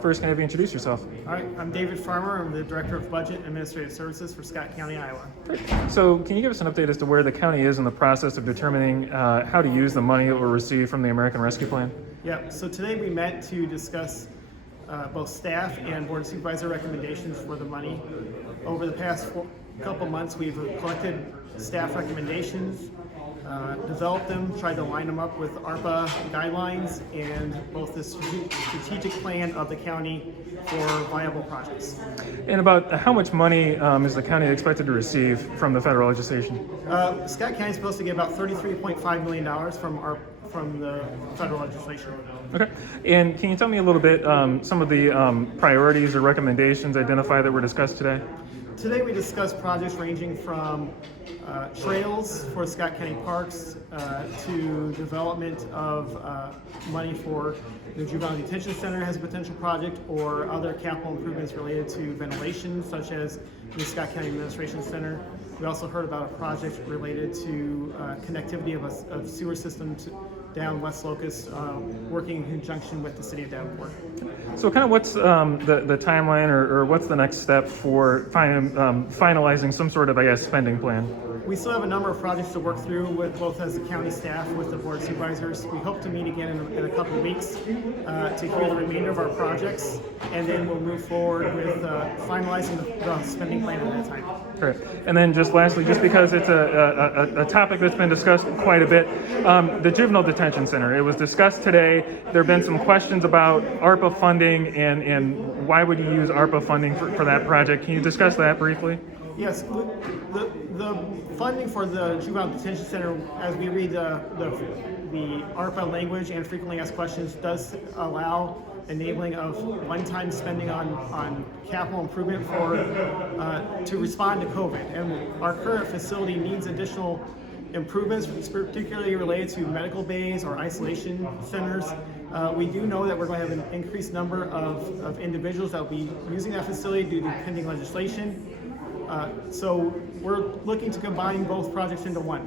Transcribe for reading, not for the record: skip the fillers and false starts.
First, can I have you introduce yourself? All right, I'm David Farmer. I'm the Director of Budget and Administrative Services for Scott County, Iowa. So can you give us an update as to where the county is in the process of determining how to use the money it will receive from the American Rescue Plan? Yeah, so today we met to discuss both staff and board supervisor recommendations for the money. Over the past couple months, we've collected staff recommendations, developed them, tried to line them up with ARPA guidelines and both the strategic plan of the county for viable projects. And about how much money is the county expected to receive from the federal legislation? Scott County is supposed to get about $33.5 million from the federal legislation. Okay. And can you tell me a little bit some of the priorities or recommendations identified that were discussed today? Today we discussed projects ranging from trails for Scott County parks to development of money for the juvenile-detention-center has a potential project, or other capital improvements related to ventilation, such as the Scott County Administration Center. We also heard about a project related to connectivity of a sewer system down West Locust, working in conjunction with the city of Davenport. So kind of what's the timeline or what's the next step for finalizing some sort of, I guess, spending plan? We still have a number of projects to work through with both as the county staff, with the board supervisors. We hope to meet again in a couple of weeks to hear the remainder of our projects, and then we'll move forward with finalizing the spending plan at that time. Great. And then just lastly, just because it's a topic that's been discussed quite a bit, the Juvenile Detention Center, it was discussed today. There have been some questions about ARPA funding and why would you use ARPA funding for that project. Can you discuss that briefly? Yes, the funding for the Juvenile Detention Center, as we read the ARPA language and frequently asked questions, does allow enabling of one-time spending on capital improvement to respond to COVID. And our current facility needs additional improvements, particularly related to medical bays or isolation centers. We do know that we're going to have an increased number of individuals that will be using that facility due to pending legislation. So we're looking to combine both projects into one.